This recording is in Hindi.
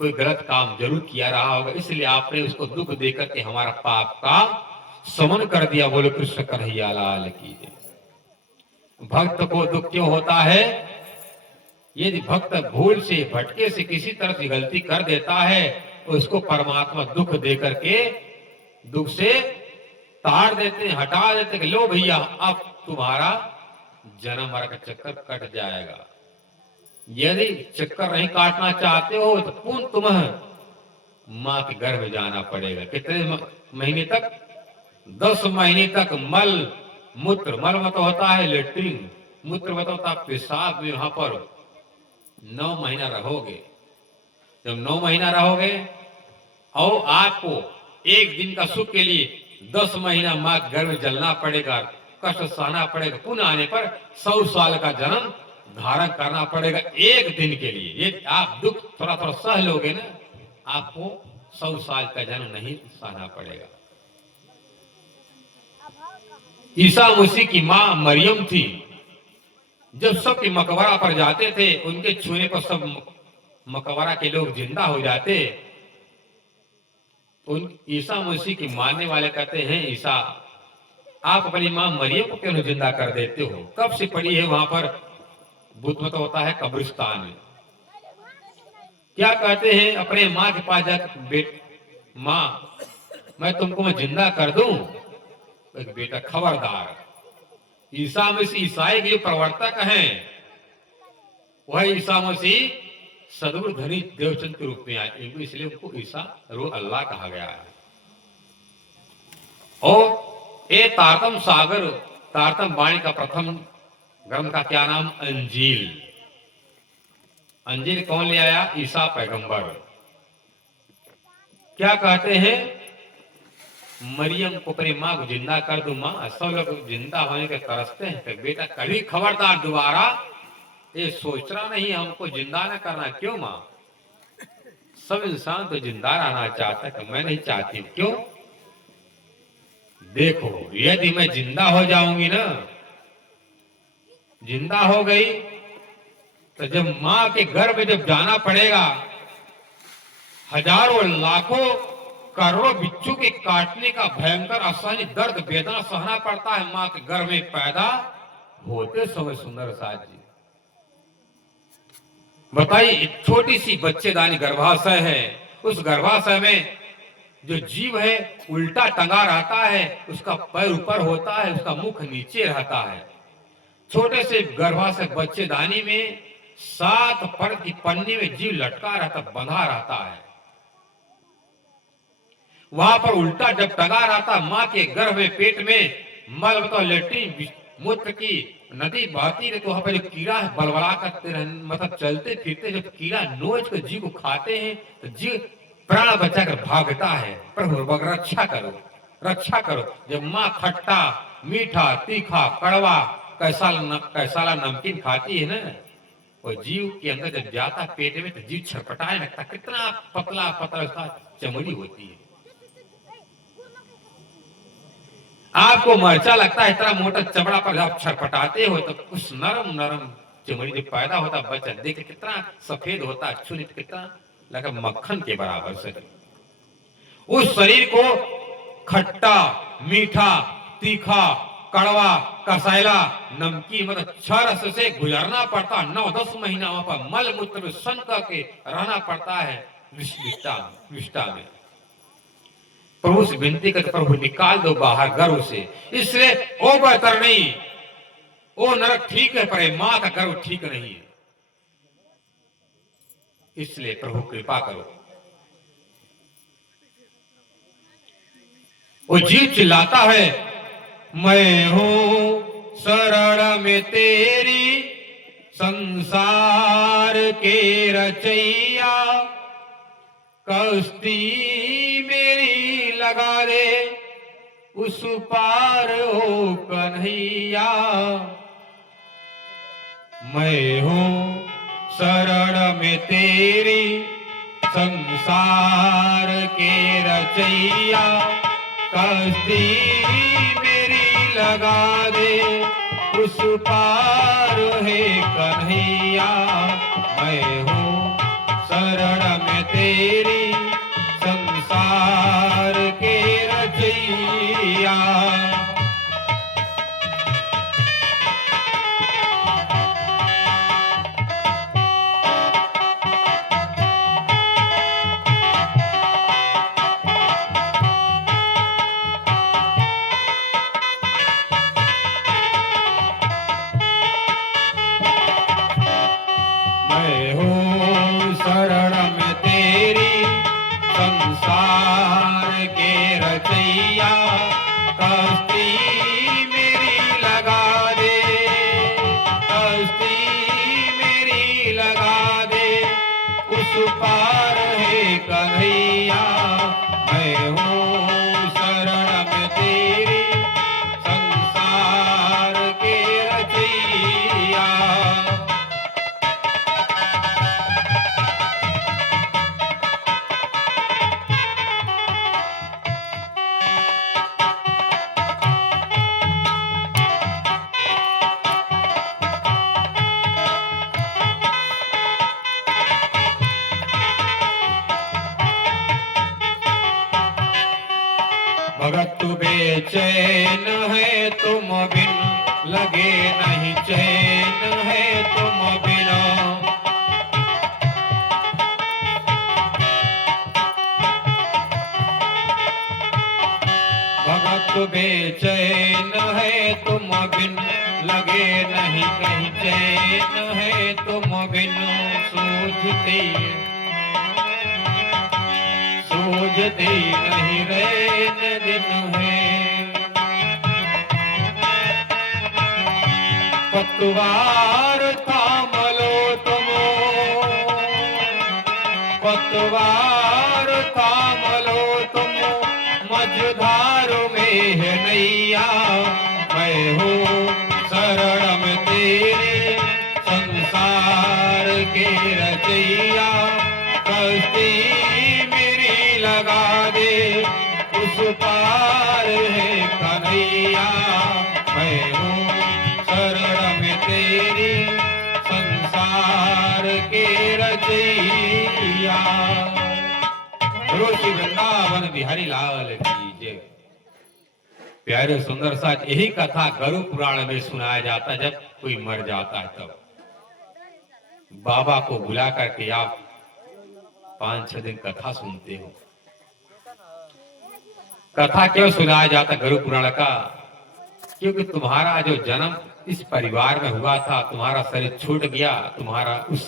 कोई गलत काम जरूर किया रहा होगा, इसलिए आपने उसको दुख देकर के हमारा पाप का शमन कर दिया। बोलो कृष्ण कन्हैया लाल की जय। भक्त को दुख क्यों होता है? यदि भक्त भूल से भटके से किसी तरह की गलती कर देता है, उसको परमात्मा दुख देकर के दुख से ताड़ देते हैं, हटा देते हैं। लो भैया, अब तुम्हारा जन्म मरण का चक्कर कट जाएगा। यदि चक्कर नहीं काटना चाहते हो तो पुनः तुम्हें मां के गर्भ में जाना पड़ेगा। कितने महीने तक? 10 महीने तक मल मूत्र, मल मतलब होता है लेट्रिन, मूत्र मतलब होता है पेशाब में, वहां पर 9 महीना रहोगे। जब 9 महीना रहोगे और आपको एक दिन का सुख के लिए 10 महीना मां के गर्भ में जलना पड़ेगा, कष्ट सहना पड़ेगा। पुनः आने पर 100 साल का जन्म धारण करना पड़ेगा एक दिन के लिए। ये आप दुख थोड़ा थोड़ा सह लोगे ना, आपको 100 साल का जन्म नहीं सहना पड़ेगा। ईसा मसीह की मां मरियम थी। जब सबके मकबरा पर जाते थे, उनके छूने पर सब मकबरा के लोग जिंदा हो जाते। उन ईसा मसीह की मानने वाले कहते हैं, ईसा आप अपनी मां मरियम को क्यों जिंदा कर देते हो? कब से पड़ी है वहां पर? बुद्ध मत होता है कब्रिस्तान में। क्या कहते हैं अपने मां के पास जाकर, मां मैं तुमको मैं जिंदा कर दूं? एक बेटा खबरदार। ईसा मसीह ईसाई के जो प्रवर्तक हैं, वह ईसा मसीह सदगुरु धनी देवचंद के रूप में आए, इसलिए उनको ईसा रो अल्लाह कहा गया है। और ये तारतम सागर, तारतम वाणी का प्रथम ग्रंथ का क्या नाम? अंजील। अंजील कौन ले आया? ईसा पैगंबर। क्या कहते हैं? मरियम को अपनी मां को जिंदा कर दो। मां सब लोग जिंदा होने के तरसते हैं, तो बेटा कभी खबरदार दोबारा ये सोचना नहीं हमको जिंदा न करना। क्यों मां? सब इंसान तो जिंदा रहना चाहता है, मैं नहीं चाहती। क्यों? देखो, यदि मैं जिंदा हो जाऊंगी ना, जिंदा हो गई तो जब मां के गर्भ में जब जाना पड़ेगा, हजारों लाखों करोड़ों बिच्छू के काटने का भयंकर असहनीय दर्द वेदना सहना पड़ता है मां के गर्भ में पैदा होते समय। सुंदर साथ जी बताइए, एक छोटी सी बच्चेदानी गर्भाशय है, उस गर्भाशय में जो जीव है उल्टा टंगा रहता है, उसका पैर ऊपर होता है, उसका मुख नीचे रहता है। छोटे से गर्भाशय बच्चेदानी में 7 परत की पन्नी में जीव लटका रहता, बंधा रहता है। वहां पर उल्टा जब टंगा रहता, मां के गर्भ में पेट में मल तो लेट्रिन मूत्र की नदी बहती है, तो वहां पर जो कीड़ा है बलबला करते मतलब चलते फिरते, जब कीड़ा नोच कर जीव को खाते हैं तो जीव प्राण बचाकर भागता है। प्रभु रक्षा करो, रक्षा करो। जब मां खट्टा मीठा तीखा कड़वा कैसाला नमकीन खाती है ना, और जीव के अंदर जब जाता पेट में तो जीव छटपटाने लगता। कितना पतला पतला उसका चमड़ी होती है। आपको मर्चा लगता है, इतना मोटा चमड़ा पर आप छटपटाते हो तो उस नरम नरम चमड़ी जो पैदा होता बच्चा, देख कितना सफेद होता, छुनित कितना लगा मक्खन के बराबर शरीर। उस शरीर को खट्टा मीठा तीखा कड़वा कसैला नमकीन मतलब 6 रस से गुजरना पड़ता। 9-10 महीना वहां पर मल मूत्र में सन करके रहना पड़ता है विष्टा में। प्रभु से विनती करते, प्रभु निकाल दो बाहर गर्भ से। इसलिए ओ बेहतर नहीं, ओ नरक ठीक है पर मां का गर्भ ठीक नहीं है, इसलिए प्रभु कृपा करो। वो जीव चिल्लाता है, मैं हूं शरण में तेरी संसार के रचैया, कश्ती मेरी लगा दे उस पार हो कन्हैया। मैं हूं शरण में तेरी संसार के रचैया, कश्ती मेरी लगा दे उस पार है कन्हैया। मैं हूं शरण में में तेरी संसार के रचैया। मैं हूँ शरण में तेरी संसार के रचैया। कश्ती मेरी लगा दे, कश्ती मेरी लगा दे, उस पार है कन्हैया। मैं हूँ शरण में तेरी संसार के रचैया। भगत बेचैन है तुम बिन, लगे नहीं चैन है तुम बिना। भगत बेचैन है तुम बिन, लगे नहीं कहीं चैन है तुम बिन। सूझते नहीं रैन दिन है। पतवार थाम लो तुम, पतवार थाम लो तुम, मझधार में है नैया। मैं हूँ शरण में तेरे संसार के रचैया। कश्ती मेरी लगा दे, उस पार है कन्हैया। मैं हूँ शरण में तेरी संसार के रचैया। गुरु श्री वृंदावन बिहारी लाल की जय। प्यारे सुंदर साथ, यही कथा गरुड़ पुराण में सुनाया जाता है। जब कोई मर जाता है तब बाबा को बुला करके आप 5-6 दिन कथा सुनते हो। कथा क्यों सुनाया जाता गरुड़ पुराण का? क्योंकि तुम्हारा जो जन्म इस परिवार में हुआ था, तुम्हारा शरीर छूट गया, तुम्हारा उस